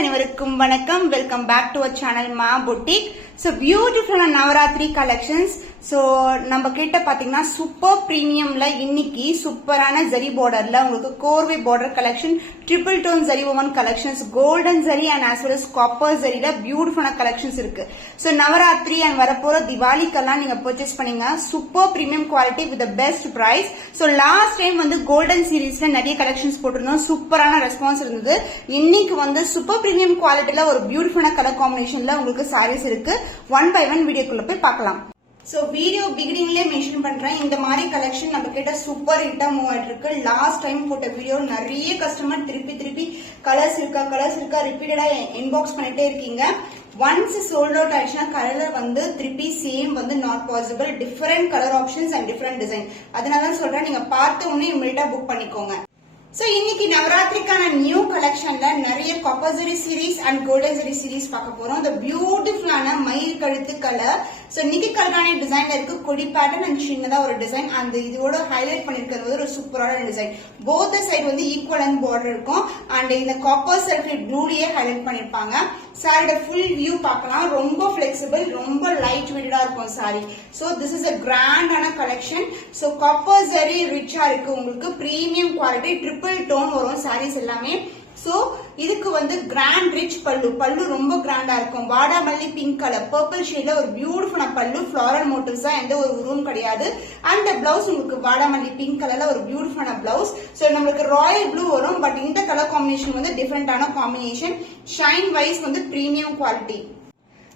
அனைவருக்கும் வணக்கம். Welcome back to our channel Maa boutique. So பியூட்டிஃபுல்லான நவராத்திரி கலெக்ஷன்ஸ். ஸோ நம்ம கிட்ட பாத்தீங்கன்னா சூப்பர் பிரீமியம்ல இன்னைக்கு சூப்பரான ஜரி பார்டர்ல உங்களுக்கு கோர்வே border collection, triple tone zari woven collections, golden zari and as well as copper ஜரியில பியூட்டிஃபுல்லான கலெக்ஷன்ஸ் இருக்கு. ஸோ நவராத்திரி அண்ட் வரப்போற திவாலிக்கெல்லாம் நீங்க பர்ச்சேஸ் பண்ணீங்க. Super premium quality with best price. So last time வந்து கோல்டன் சீரீஸ்ல நிறைய கலெக்ஷன்ஸ் போட்டிருந்தோம். சூப்பரான ரெஸ்பான்ஸ் இருந்தது. இன்னைக்கு வந்து சூப்பர் பிரீமியம் குவாலிட்டியில ஒரு பியூட்டிஃபுல்லான கலர் காம்பினேஷன்ல உங்களுக்கு சாரீஸ் இருக்கு. ஒன் பை ஒன் வீடியோக்குள்ள போய் பார்க்கலாம். சோ வீடியோ பிகினிங்லயே மென்ஷன் பண்றேன், இந்த மாதிரி கலெக்ஷன் நம்ம கிட்ட சூப்பர் ஹிட்டா மூவ் ஆயிட்டு இருக்கு. லாஸ்ட் டைம் போட்ட வீடியோ நிறைய கஸ்டமர் திருப்பி கலர்ஸ் இருக்கா ரிப்பீட்டடா இன்பாக்ஸ் பண்ணிட்டே இருக்கீங்க. ஒன்ஸ் சோல்ட் அவுட் ஆயிடுச்சுன்னா கலர் வந்து திருப்பி சேம் வந்து not possible. Different colour options and different design. அதனால சொல்றேன், நீங்க பார்த்த உடனே இமிடியேட்டா புக் பண்ணிக்கோங்க. சோ இன்னைக்கு நவராத்திரிக்கான நியூ கலெக்ஷன்ல நிறைய copper zari series and golden zari series பார்க்க போறோம். இந்த பியூட்டிஃபுல்லான மயில் கழுத்து கலர். சோ நிக்கி கல்ரானி டிசைன்ல இருக்கு. கொடி பேட்டர்ன் அண்ட் சின்னதா ஒரு டிசைன். அந்த இதோட ஹைலைட் பண்ணிருக்கிறது ஒரு சூப்பரான டிசைன். போத் சைடு வந்து ஈக்குவல் அண்ட் பார்டர் இருக்கும். அண்ட் இந்த காப்பர் சல்ஃபேட் ப்ளூலயே ஹைலைட் பண்ணிருப்பாங்க. சாரியோட ஃபுல் வியூ பார்க்கலாம். ரொம்ப பிளெக்சிபிள், ரொம்ப லைட் வெயிட்டா இருக்கும் sorry. So this is a கிராண்டான கலெக்ஷன். சோ காப்பர் ஜரி ரிச்சா இருக்கு. உங்களுக்கு பிரீமியம் குவாலிட்டி ட்ரிபிள் டோன் வரும் சாரீஸ் எல்லாமே. சோ இதுக்கு வந்து கிராண்ட் ரிச் பல்லு ரொம்ப கிராண்டா இருக்கும். வாடாமல்லி பிங்க் கலர் பர்பிள் ஷேட்ல ஒரு பியூட்டிஃபுல்லான பல்லு. ஃபிளாரல் மோட்டிவ்ஸா எந்த ஒரு உருவம் கிடையாது. அண்ட் பிளவுஸ் உங்களுக்கு வாடாமல்லி பிங்க் கலர்ல ஒரு பியூட்டிஃபுல்லான பிளவுஸ். சோ நம்மளுக்கு ராயல் ப்ளூ வரும். பட் இந்த கலர் காம்பினேஷன் வந்து டிஃபரெண்டான காம்பினேஷன். ஷைன் வைஸ் வந்து premium quality.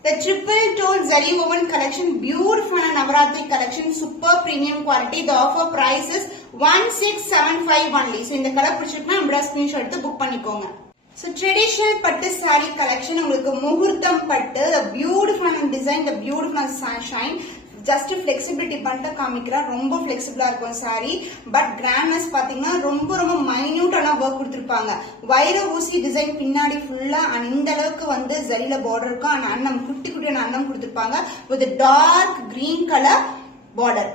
The triple tone zari woven collection, beautiful Navaratri collection, super premium quality. The offer price is 1675 only. So இந்த colour பிடிச்சிருக்குன்னா நம்மளோட screenshot எடுத்து book பண்ணிக்கோங்க. So traditional பட்டு saree collection உங்களுக்கு முகூர்த்தம் பட்டு, the beautiful design, the beautiful sunshine. Just flexibility பண்ணிட்டு காமிக்கிறா. ரொம்ப பிளெக்சிபிளா இருக்கும் சாரி. பட் கிராண்ட்னஸ் பாத்தீங்கன்னா ரொம்ப மைன்யூட்டான ஒர்க் கொடுத்திருப்பாங்க. வைர ஊசி டிசைன் பின்னாடி ஃபுல்லா. அண்ட் இந்த அளவுக்கு வந்து ஜரியில பார்டர் இருக்கும். அண்ட் அன்னம் குட்டியான அன்னம் கொடுத்திருப்பாங்க with dark green colour border.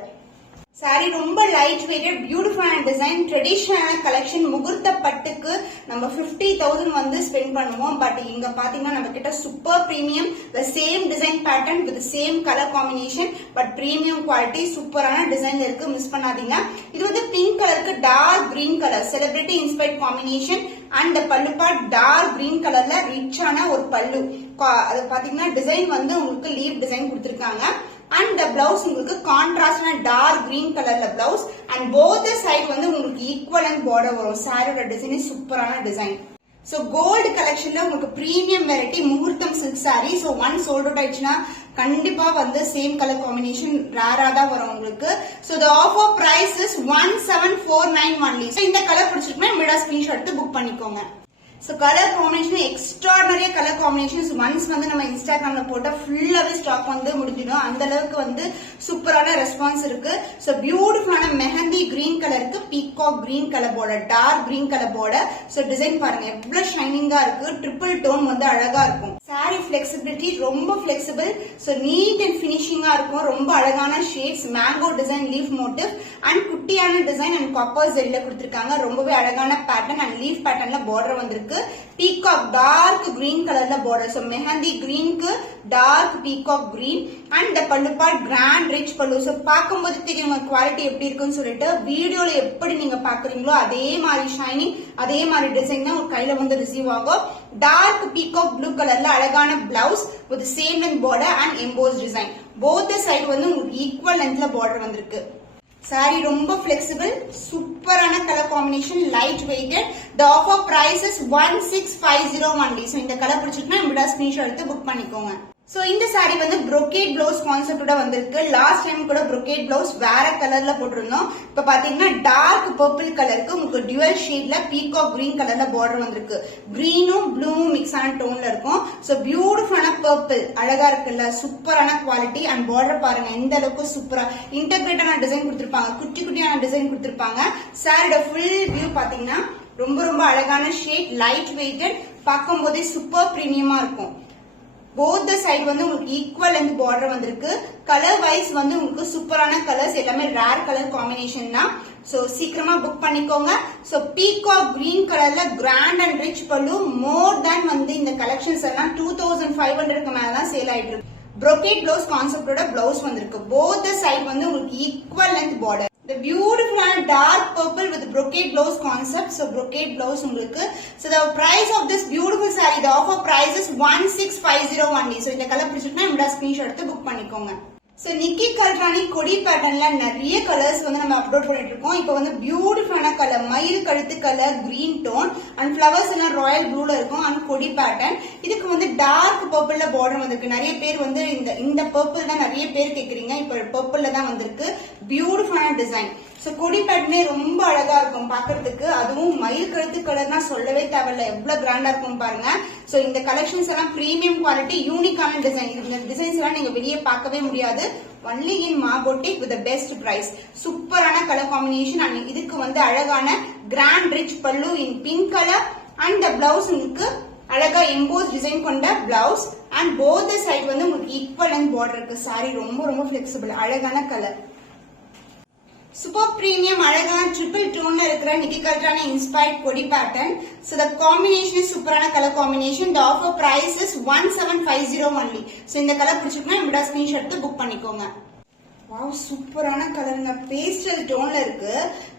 Sari ரொம்ப லைட் வெயிட்டட் பியூட்டிஃபுல்லான டிசைன். ட்ரெடிஷனலான கலெக்ஷன். முகூர்த்த பட்டுக்கு நம்ம 50,000 வந்து ஸ்பெண்ட் பண்ணுவோம். பட் இங்க பாத்தீங்கன்னா நம்ம கிட்ட super premium, the same design pattern with same colour combination. But premium quality சூப்பரான டிசைன்ல இருக்கு. மிஸ் பண்ணாதீங்க. இது வந்து பிங்க் கலருக்கு dark green colour celebrity inspired combination. And pallu part dark green கலர்ல ரிச்சான ஒரு பல்லு. அது பாத்தீங்கன்னா டிசைன் வந்து உங்களுக்கு லீவ் டிசைன் கொடுத்திருக்காங்க. அண்ட் பிளவுஸ் உங்களுக்கு கான்ட்ராஸ்ட் டார்க் கிரீன் கலர்ல பிளவுஸ். அண்ட் போத் சைடு வந்து உங்களுக்கு ஈக்குவல் அண்ட் பார்டர் வரும். சாரியோட டிசைன் சூப்பரான டிசைன். சோ கோல்டு கலெக்ஷன்ல உங்களுக்கு பிரீமியம் வெரைட்டி முகூர்த்தம் silk sorry. So one sold out ஆயிடுச்சுன்னா கண்டிப்பா வந்து சேம் கலர் காம்பினேஷன் ரேரா தான் வரும் உங்களுக்கு. So the offer price is 1749 only. So இந்த கலர் பிடிச்சிருக்குன்னா மீடியா ஸ்கிரீன்ஷாட் எடுத்து புக் பண்ணிக்கோங்க. So colour combination extraordinary colour combinations. Once வந்து நம்ம இன்ஸ்டாகிராம்ல போட்டா ஃபுல்லாவே ஸ்டாக் வந்து முடிஞ்சிடும். அந்த அளவுக்கு வந்து சூப்பரான ரெஸ்பான்ஸ் இருக்கு. சோ பியூட்டிஃபுல்லான மெஹந்தி கிரீன் கலருக்கு peacock green colour border, dark green colour border. So design பாருங்க எவ்வளவு ஷைனிங்கா இருக்கு. ட்ரிபிள் டோன் வந்து அழகா இருக்கும். சாரி பிளெக்சிபிலிட்டி ரொம்ப பிளெக்சிபிள். சோ நீட் அண்ட் பினிஷிங்கா இருக்கும். ரொம்ப அழகான shades, mango design, leaf motif and குட்டியான டிசைன் அண்ட் காப்பர் ஜெல்ல கொடுத்திருக்காங்க. ரொம்பவே அழகான பேட்டர்ன் அண்ட் லீஃப் பேட்டர்ன்ல பார்டர் வந்திருக்கு. பீகாக் டார்க் கிரீன் கலர்ல பார்டர். சோ மெஹந்தி கிரீனுக்கு dark peacock green. And pallu part grand rich பல்லு. சோ பார்க்கும்போது தெரியும் குவாலிட்டி எப்படி இருக்குன்னு சொல்லிட்டு. வீடியோல எப்படி நீங்க பாக்குறீங்களோ அதே மாதிரி ஷைனிங், அதே மாதிரி டிசைன் தான் உங்க கையில வந்து ரிசீவ் ஆகும். டார்க் பீகாக் ப்ளூ கலர்ல அழகான blouse with same length border and emboss design. Both side வந்து உங்களுக்கு ஈக்குவல் லென்த்ல பார்டர் வந்திருக்கு. சாரி ரொம்ப பிளெக்சிபிள், சூப்பரான colour combination, light weighted. The offer price is 1650 only. So இந்த கலர் பிடிச்சிருக்குன்னா நம்மளோட ஸ்கிரீன்ஷாட் எடுத்து புக் பண்ணிக்கோங்க. சோ இந்த சாரி வந்து brocade blouse கான்செப்டோட வந்திருக்கு. லாஸ்ட் டைம் கூட brocade blouse வேற கலர்ல போட்டிருந்தோம். இப்ப பாத்தீங்கன்னா டார்க் பர்பிள் கலருக்கு உங்களுக்கு டியூவல் ஷேட்ல பீகாக் கிரீன் கலர்ல பார்டர் வந்திருக்கு. கிரீனும் ப்ளூவும் மிக்ஸ் ஆன டோன்ல இருக்கும். சோ பியூட்டிஃபுல்லான பர்பிள் அழகா இருக்குல்ல. சூப்பரான குவாலிட்டி. அண்ட் பார்டர் பாருங்க எந்த அளவுக்கு சூப்பரா இன்டகிரேட்டான டிசைன் கொடுத்திருப்பாங்க. குட்டியான டிசைன் கொடுத்திருப்பாங்க. சாரியோட ஃபுல் வியூ பாத்தீங்கன்னா ரொம்ப அழகான ஷேட், லைட் வெயிட்டட், பார்க்கும் போதே சூப்பர் பிரீமியமா இருக்கும். போத் சைடு வந்து உங்களுக்கு ஈக்குவல் லென்த் பார்டர் வந்திருக்கு. கலர் வைஸ் வந்து உங்களுக்கு சூப்பரான கலர்ஸ் எல்லாமே ரேர் கலர் காம்பினேஷன் தான். சோ சீக்கிரமா புக் பண்ணிக்கோங்க. சோ பீகாக் கிரீன் கலர்ல கிராண்ட் அண்ட் ரிச் பல்லு, மோர் தேன் வந்து இந்த கலெக்ஷன்ஸ் எல்லாம் 2500க்கு மேல தான் சேல் ஆயிட்டு இருக்கு. brocade blouse கான்செப்டோட பிளவுஸ் வந்திருக்கு. both the side வந்து உங்களுக்கு equal length border. The beautiful and dark purple with brocade blouse concept. So brocade blouse உங்களுக்கு. So the price of this beautiful saree, the offer price is 1650 only. So இந்த colour பிடிச்சிருந்தா இந்த screenshot எடுத்து book பண்ணிக்கோங்க. So நிக்கி கல்ராணி கொடி பேட்டர்ன்ல நிறைய colours வந்து நம்ம அப்லோட் பண்ணிட்டு இருக்கோம். இப்போ வந்து பியூட்டிஃபுல்லான கலர் மயில் கழுத்து colour green tone and flowers எல்லாம் ராயல் ப்ளூல இருக்கும் அண்ட் கொடி பேட்டர்ன். இதுக்கு வந்து டார்க் பர்பிள்ல பார்டர் வந்திருக்கு. நிறைய பேர் வந்து இந்த பர்பிள் தான் நிறைய பேர் கேக்குறீங்க. இப்போ பர்பிள்ல தான் வந்திருக்கு. பியூட்டிஃபுல்லான டிசைன். சோ கொடி பேட்டர்னே ரொம்ப அழகா இருக்கும் பாக்குறதுக்கு. அதுவும் மயில் கழுத்து கலர்னா சொல்லவே தேவையில்ல, எவ்வளவு கிராண்டா இருக்கும் பாருங்க. சோ இந்த கலெக்ஷன்ஸ் எல்லாம் பிரீமியம் குவாலிட்டி, யூனிக்கான டிசைன். இந்த டிசைன்ஸ் எல்லாம் நீங்க வெளியே பார்க்கவே முடியாது. only in Ma Boutique with the best price. சூப்பரான கலர் காம்பினேஷன் அண்ட் இதுக்கு வந்து அழகான grand rich pallu in pink colour and the blouse உங்களுக்கு அழகா எம்போஸ் டிசைன் கொண்ட blouse and both the side வந்து உங்களுக்கு ஈக்குவல் லென்த் பார்டர் இருக்கு. சாரி ரொம்ப ரொம்ப ஃபிளெக்சிபிள், அழகான கலர். சூப்பர் பிரீமியம் அழகான ட்ரிபிள் டோன்ல இருக்கிற நிக்கி கல்ராணி இன்ஸ்பயர்ட் கொடி pattern. So the combination is சூப்பரான colour combination. The offer price is 1750 only. So இந்த கலர் பிடிச்சிருக்குன்னா இந்த ஸ்கிரீன்ஷாட் எடுத்து புக் பண்ணிக்கோங்க. வாவ் சூப்பரான கலருங்க. பேஸ்டல் டோன்ல இருக்கு.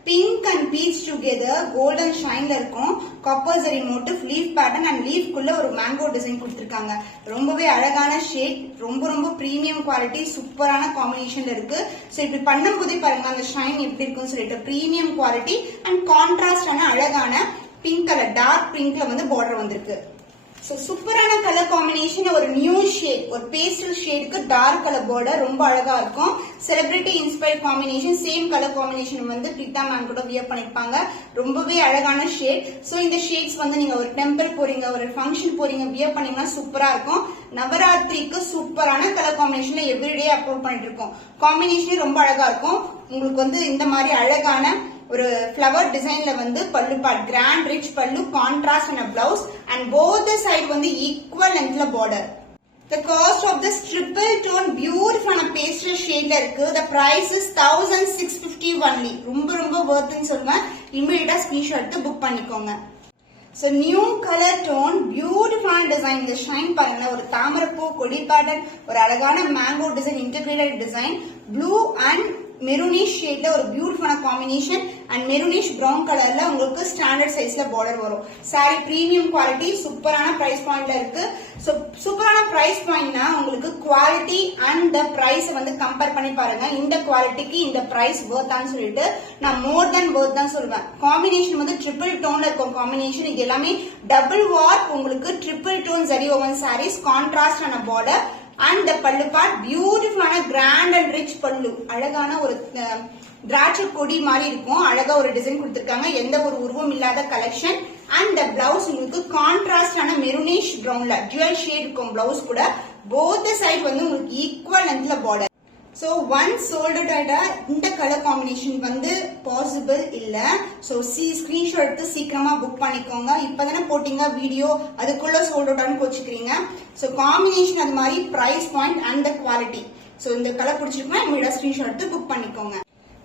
Pink and peach together golden ஷைன்ல இருக்கும். Copper zari motif leaf pattern and லீஃப்குள்ள ஒரு மேங்கோ டிசைன் கொடுத்திருக்காங்க. ரொம்பவே அழகான ஷேட், ரொம்ப ரொம்ப பிரீமியம் குவாலிட்டி, சூப்பரான காம்பினேஷன்ல இருக்கு. சோ இப்படி பண்ணும்போதே பாருங்க அந்த ஷைன் எப்படி இருக்குன்னு சொல்லிட்டு பிரீமியம் குவாலிட்டி அண்ட் கான்ட்ராஸ்டான அழகான பிங்க் கலர் டார்க் பிங்க்ல வந்து பார்டர் வந்திருக்கு. சோ சூப்பரான கலர் காம்பினேஷன், ஒரு நியூ ஷேட், ஒரு பேஸ்டல் ஷேடுக்கு டார்க் கலர் பார்டர் ரொம்ப அழகா இருக்கும். Celebrity inspired combination, same colour combination வந்து பிரீதா மேம் கூட வியர் பண்ணிருப்பாங்க. ரொம்பவே அழகான ஷேட். சோ இந்த ஷேட்ஸ் வந்து நீங்க ஒரு டெம்பிள் போறீங்க, ஒரு ஃபங்க்ஷன் போறீங்க, வியர் பண்ணீங்கன்னா சூப்பரா இருக்கும். நவராத்திரிக்கு சூப்பரான கலர் காம்பினேஷன்ல எவ்ரிடே அப்லோட் பண்ணிட்டு இருக்கோம். காம்பினேஷனே ரொம்ப அழகா இருக்கும். உங்களுக்கு வந்து இந்த மாதிரி அழகான ஒரு ஃபிளவர் டிசைன்ல வந்து pallu part grand rich pallu, contrast and blouse and both the side வந்து ஈக்குவல் லென்த்ல border. The cost of this triple tone beautiful pastel shade இருக்கு. The price is 1650 only. ரொம்ப ரொம்ப worth ன்னு சொல்லுவேன். இமிடியேட்டா ஸ்கிரீன்ஷாட் எடுத்து புக் பண்ணிக்கோங்க. So new color tone, beautiful design. இந்த ஷைன் பாருங்க, ஒரு தாமரைப்பூ கொடி பேட்டர்ன், ஒரு அழகான mango design, integrated design, blue and maroonish ஷேட்ல ஒரு பியூட்டிஃபுல்லான காம்பினேஷன் அண்ட் மெரூனிஷ் பிரவுன் கலர்ல உங்களுக்கு ஸ்டாண்டர்ட் சைஸ்ல பார்டர் வரும். சாரி பிரீமியம் குவாலிட்டி, சூப்பரான பிரைஸ் பாயிண்ட்ல இருக்கு. சோ சூப்பரான பிரைஸ் பாயிண்ட்னா உங்களுக்கு குவாலிட்டி அண்ட் த பிரைஸ் வந்து கம்பேர் பண்ணி பாருங்க. இந்த குவாலிட்டிக்கு இந்த பிரைஸ் வர்த்தான்னு சொல்லிட்டு நான் மோர் தென் வர்த் தான் சொல்லுவேன். காம்பினேஷன் வந்து ட்ரிபிள் டோன்ல இருக்கும் காம்பினேஷன். இது எல்லாமே டபுள் வார்ப் உங்களுக்கு triple tone zari woven saris, contrast ஆன பார்டர் அண்ட் பல்லு பார்ட் பியூட்டிஃபுல்லான கிராண்ட் அண்ட் ரிச் பல்லு. அழகான ஒரு திராட்சை கொடி மாதிரி இருக்கும். அழகா ஒரு டிசைன் கொடுத்திருக்காங்க. எந்த ஒரு உருவம் இல்லாத கலெக்ஷன் அண்ட் பிளவுஸ் உங்களுக்கு கான்ட்ராஸ்டான மெரூனிஷ் பிரவுன்ல ஜுவல் ஷேட் இருக்கும் பிளவுஸ் கூட. போத் சைட் வந்து உங்களுக்கு ஈக்குவல் லென்த்ல border. So once sold out ஆயிட்டா இந்த கலர் காம்பினேஷன் வந்து பாசிபிள் இல்ல. சோ ஸ்கிரீன்ஷாட் எடுத்து சீக்கிரமா புக் பண்ணிக்கோங்க. இப்பதானே போட்டீங்க வீடியோ, அதுக்குள்ள சோல்ட் அவுட் ஆனு கோச்சிக்கிறீங்க. சோ காம்பினேஷன் அது மாதிரி price point and quality. So இந்த கலர் பிடிச்சிருக்குன்னா இமீடியா ஸ்கிரீன்ஷாட் எடுத்து புக் பண்ணிக்கோங்க.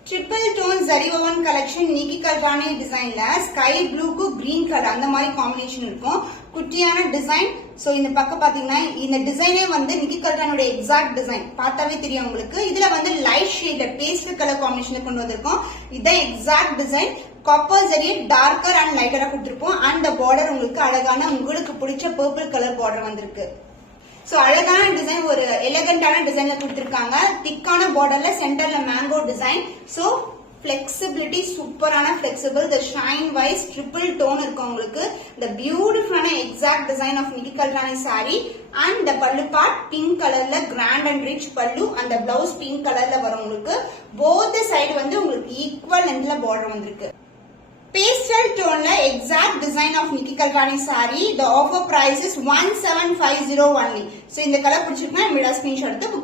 Triple tone zari woven collection Nikki Galrani டிசைன்ல ஸ்கை ப்ளூக்கு கிரீன் கலர் அந்த மாதிரி காம்பினேஷன் இருக்கும். குட்டியான டிசைன். சோ இந்த பக்கம் பாத்தீங்கன்னா இந்த டிசைனே வந்து நிக்கி கல்ராணியோட எக்ஸாக்ட் டிசைன் பார்த்தாவே தெரியும் உங்களுக்கு. இதுல வந்து light shade pastel colour combination கொண்டு வந்திருக்கோம். இதுதான் exact design. Copper zari darker and லைட்டரா கொடுத்திருப்போம். அண்ட் பார்டர் உங்களுக்கு அழகான உங்களுக்கு பிடிச்ச பர்பிள் கலர் பார்டர் வந்திருக்கு. சோ அழகான டிசைன், ஒரு எலகண்டான டிசைன்ல கொடுத்திருக்காங்க. திக்கான பார்டர்ல சென்டர்ல மேங்கோ டிசைன். சோ flexibility சூப்பரான flexible. the shine wise triple tone இருக்கு உங்களுக்கு. the beautiful exact design of Nikki Galrani saree and the pallu part pink colorல grand and rich pallu and the blouse pink colorல வரும் உங்களுக்கு. both the side வந்து உங்களுக்கு equal lengthல border வந்திருக்கு. Pastel tone la exact design of Nikki Kalrani saree. The offer price is 1750 only. So இந்த colour பிடிச்சிருக்குன்னா இமிடியா screenshot எடுத்து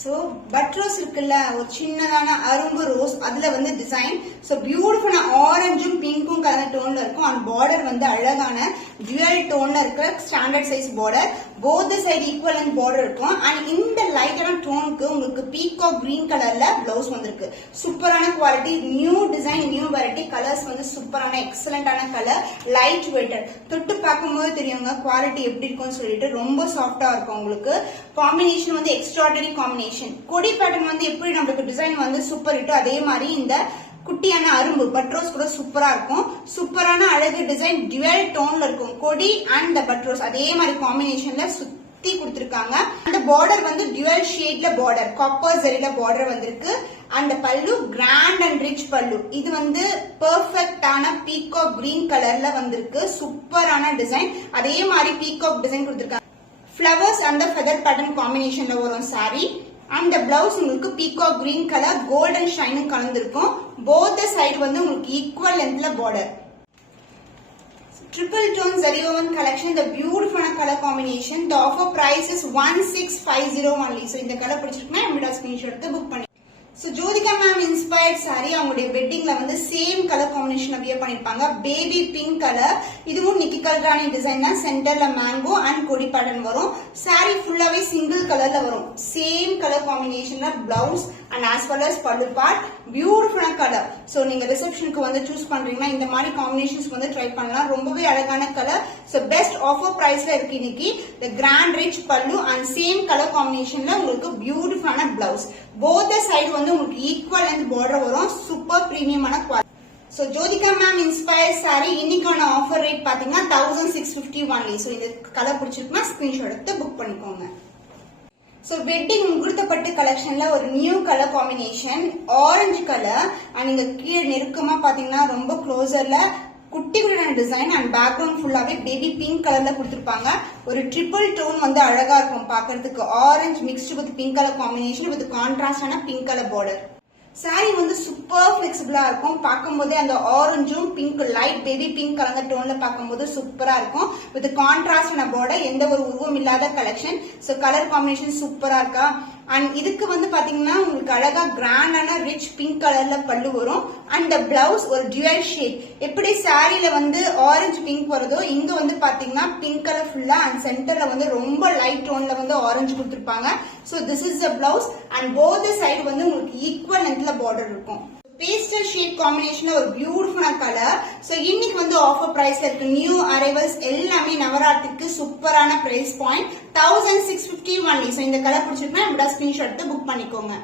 so but rose இருக்குல்ல, ஒரு சின்னதான அரும்பு ரோஸ், அதுல வந்து டிசைன். சோ பியூட்டிஃபுல்லா ஆரஞ்சும் பிங்க்கும் கலந்த டோன்ல இருக்கும். அண்ட் பார்டர் வந்து அழகான டுவல் டோன்ல இருக்கிற standard size border. Both side equal and border இருக்கும். அண்ட் இந்த லைட்டான டோனுக்கு உங்களுக்கு பீகாக் கிரீன் கலர்ல பிளவுஸ் வந்திருக்கு. சூப்பரான quality, new design, new variety, colours வந்து சூப்பரான எக்ஸலண்டான கலர், லைட் வெயிட்டட். தொட்டு பார்க்கும்போது தெரியுங்க குவாலிட்டி எப்படி இருக்கும்னு சொல்லிட்டு. ரொம்ப சாஃப்டா இருக்கும் உங்களுக்கு. காம்பினேஷன் வந்து எக்ஸ்ட்ராடனரி காம்பினேஷன். கொடி பேட்டர்ன் வந்து எப்படி நம்மளுக்கு டிசைன் வந்து சூப்பர் ஹிட்டோ அதே மாதிரி இந்த குட்டியான அரும்பு பட்ரோஸ் கூட சூப்பரா இருக்கும். சூப்பரான அழகு டிசைன், டுவல் டோன்ல இருக்கும். கொடி அண்ட் த பட்ரோஸ் அதே மாதிரி காம்பினேஷன்ல சுத்தி கொடுத்திருக்காங்க. அந்த பார்டர் வந்து டுவல் ஷேட்ல பார்டர், காப்பர் ஜரில பார்டர் வந்திருக்கு. அந்த பல்லு கிராண்ட் அண்ட் ரிச் பல்லு. இது வந்து பெர்ஃபெக்டான பீகாக் கிரீன் கலர்ல வந்திருக்கு. சூப்பரான டிசைன், அதே மாதிரி பீகாக் டிசைன் கொடுத்திருக்காங்க. ஃபிளவர்ஸ் அண்ட் ஃபெதர் பேட்டர்ன் காம்பினேஷன்ல வரும் சாரி. அந்த பிளவுஸ் உங்களுக்கு பீகாக் கிரீன் கலர் கோல்டன் ஷைனும் கலந்துருக்கும். போத் சைடு வந்து உங்களுக்கு ஈக்குவல் லென்த்ல border. Triple tone zari woven collection, the beautiful color combination. The offer price is 1650 only. So இந்த கலர் பிடிச்சிருக்குன்னா என்னோட ஸ்கிரீன்ஷாட் எடுத்து புக் பண்ணி. So Jyothika ma'am inspired sari, அவங்களுடைய வெட்டிங்ல வந்து சேம் கலர் காம்பினேஷன் வியர் பண்ணிருப்பாங்க. பேபி பிங்க் கலர், இதுவும் நிக்கி கல்ராணி டிசைன் தான். சென்டர்ல மேங்கோ அண்ட் கொடி பேட்டர்ன் வரும். சாரி ஃபுல்லாவே சிங்கிள் கலர்ல வரும். சேம் கலர் காம்பினேஷன்ல blouse and as well as pallu part. பியூட்டிஃபுல்லான கலர். சோ நீங்க ரிசப்ஷனுக்கு வந்து சூஸ் பண்றீங்கன்னா இந்த மாதிரி காம்பினேஷன்ஸ் வந்து ட்ரை பண்ணலாம். ரொம்பவே அழகான கலர். சோ பெஸ்ட் ஆஃபர் பிரைஸ்ல இருக்கு இன்னைக்கு. The grand rich pallu and same colour காம்பினேஷன்ல உங்களுக்கு பியூட்டிஃபுல்லான பிளவுஸ். போத் சைடு வந்து உங்களுக்கு ஈக்குவல் லென்த் பார்டர் வரும். சூப்பர் பிரீமியமான quality. So Jyothika ma'am inspire sari இன்னைக்கான ஆஃபர் ரேட் பாத்தீங்கன்னா 1650 only. சோ இந்த கலர் பிடிச்சிருக்குன்னா ஸ்கிரீன்ஷாட் எடுத்து புக் பண்ணிக்கோங்க. சோ வெட்டிங் முகூர்த்தப்பட்டு கலெக்ஷன்ல ஒரு new colour combination, orange colour. And இங்க கீழே நெருக்கமா பாத்தீங்கன்னா ரொம்ப க்ளோசர்ல குட்டி குட்டியான டிசைன் அண்ட் பேக்ரவுண்ட் ஃபுல்லாவே பேபி பிங்க் கலர்ல கொடுத்திருப்பாங்க. ஒரு ட்ரிபிள் டோன் வந்து அழகா இருக்கும் பாக்குறதுக்கு. Orange mixed with pink colour combination with கான்ட்ராஸ்டான பிங்க் கலர் பார்டர். சாரி வந்து சூப்பர் பிளெக்சிபிளா இருக்கும். பார்க்கும்போதே அந்த ஆரஞ்சும் பிங்க், லைட் பேபி பிங்க் கலந்த டோன்ல பார்க்கும்போது சூப்பரா இருக்கும். வித் கான்ட்ராஸ்டான பார்டர், எந்த ஒரு உருவம் இல்லாத கலெக்ஷன். சோ கலர் காம்பினேஷன் சூப்பரா இருக்கா. அண்ட் இதுக்கு வந்து பாத்தீங்கன்னா உங்களுக்கு அழகா கிராண்டான ரிச் பிங்க் கலர்ல பல்லு வரும். அண்ட் பிளவுஸ் ஒரு டுவல் ஷேட். எப்படி சாரில வந்து ஆரஞ்சு பிங்க் வருதோ இங்க வந்து பாத்தீங்கன்னா பிங்க் கலர் ஃபுல்லா அண்ட் சென்டர்ல வந்து ரொம்ப லைட் டோன்ல வந்து ஆரஞ்சு கொடுத்திருப்பாங்க. So this is the blouse and both side வந்து உங்களுக்கு ஈக்குவல் லென்த்ல பார்டர் இருக்கும். பேஸ்டல் ஷேட் காம்பினேஷன்ல ஒரு பியூட்டிஃபுல்லான கலர். சோ இன்னைக்கு வந்து ஆஃபர் பிரைஸ்ல இருக்கு. நியூ அரைவல்ஸ் எல்லாமே நவராத்திரிக்கு சூப்பரான பிரைஸ் பாயிண்ட் 1650 only. சோ இந்த கலர் பிடிச்சிருக்குன்னா என்னோட ஸ்கிரீன்ஷாட் எடுத்து புக் பண்ணிக்கோங்க.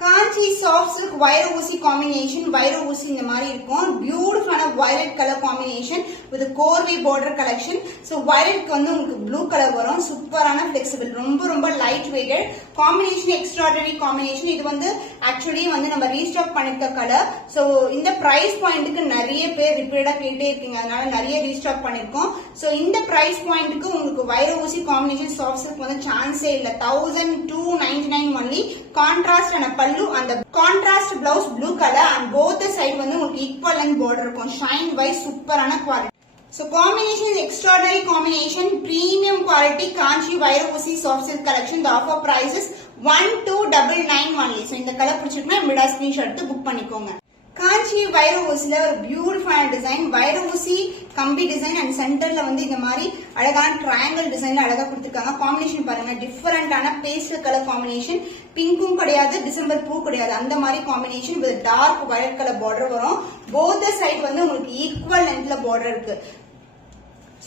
காஞ்சி சாஃப்ட் சில்க் வைர ஊசி காம்பினேஷன். வைர ஊசி இந்த மாதிரி இருக்கும். பியூட்டிஃபுல்லான வயலட் கலர் காம்பினேஷன் வித் கோர்வை பார்டர் கலெக்ஷன். சோ வயலட்க்கு வந்து உங்களுக்கு ப்ளூ கலர் வரும். சூப்பரான பிளெக்சிபிள், ரொம்ப ரொம்ப light weighted combination, extraordinary combination. இது வந்து ஆக்சுவலி வந்து நம்ம ரீஸ்டாக் பண்ணிருக்க கலர். சோ இந்த பிரைஸ் பாயிண்ட்டுக்கு நிறைய பேர் ரிப்பீட்டடா கேட்டே இருக்கீங்க, அதனால நிறைய ரீஸ்டாக் பண்ணிருக்கோம். சோ இந்த பிரைஸ் பாயிண்ட்டுக்கு உங்களுக்கு வைர ஊசி காம்பினேஷன் சாஃப்ட் சில்க் வந்து சான்ஸே இல்ல. 1299 only. கான்ட்ராஸ்ட் அண்ட் பல்லு அந்த contrast blouse blue colour and both side வந்து உங்களுக்கு ஈக்குவல் அண்ட் பார்டர் இருக்கும். ஷைன் வைஸ் சூப்பரான quality. So combination is extraordinary combination, premium quality Kanchi Vaira Usi soft silk collection. The offer price is 1299 only. So இந்த colour பிடிச்சிருக்குன்னா மிடா screenshot எடுத்து book பண்ணிக்கோங்க. காஞ்சி வைர ஊசில ஒரு பியூட்டிஃபுல்லான டிசைன், வைர ஊசி கம்பி டிசைன் அண்ட் சென்டர்ல வந்து இந்த மாதிரி அழகான ட்ரையாங்கிள் டிசைன்ல அழகா கொடுத்திருக்காங்க. காம்பினேஷன் பாருங்க, டிஃபரெண்டான பேஸ்டல் கலர் காம்பினேஷன். பிங்க்கும் கிடையாது, டிசம்பர் பூ கிடையாது, அந்த மாதிரி combination with dark violet colour border வரும். போத் சைடு வந்து உங்களுக்கு ஈக்குவல் லென்த்ல பார்டர் இருக்கு.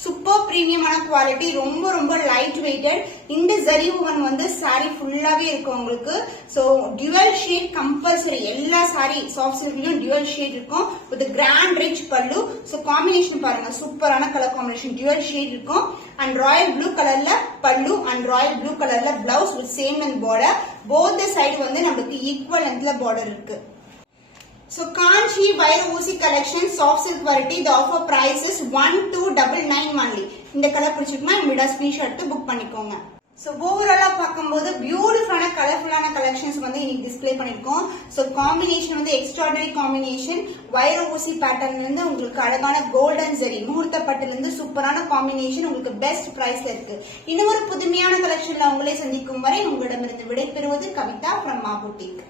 சூப்பர் பிரீமியமான குவாலிட்டி, ரொம்ப ரொம்ப லைட் வெயிட்டட். இந்த ஜரி woven வந்து சாரி ஃபுல்லாவே இருக்கும் உங்களுக்கு. சோ டுவல் ஷேட் கம்பல்சரி, எல்லா சாரி சாஃப்ட் சில்க்லயும் டுவல் ஷேட் இருக்கும் வித் கிராண்ட் ரிச் பல்லு. சோ காம்பினேஷன் பாருங்க, சூப்பரான கலர் காம்பினேஷன், டுவல் ஷேட் இருக்கும். அண்ட் ராயல் ப்ளூ கலர்ல பல்லு அண்ட் ராயல் ப்ளூ கலர்ல blouse with same length border. Both side வந்து நமக்கு ஈக்குவல் லென்த்ல பார்டர் இருக்கு. So Kanchi Vaira Usi collection soft silk variety. The offer price is 1299 only. இந்த colour பிடிச்சிருக்குன்னா மிடா ஸ்கிரீன்ஷாட் எடுத்து புக் பண்ணிக்கோங்க. ஸோ ஓவராலா பார்க்கும்போது பியூட்டிஃபுல்லான கலர்ஃபுல்லான கலெக்ஷன்ஸ் வந்து இன்னைக்கு டிஸ்பிளே பண்ணிருக்கோம். ஸோ காம்பினேஷன் வந்து எக்ஸ்ட்ராடனரி காம்பினேஷன், வைர ஊசி பேட்டர்ன்ல இருந்து உங்களுக்கு அழகான கோல்டன் ஜெரி முகூர்த்த பட்டுல இருந்து சூப்பரான காம்பினேஷன் உங்களுக்கு பெஸ்ட் பிரைஸ்ல இருக்கு. இன்னும் ஒரு புதுமையான கலெக்ஷன்ல உங்களே சந்திக்கும் வரை உங்களிடமிருந்து விடைபெறுவது கவிதா ஃப்ரம் மா புட்டிக்.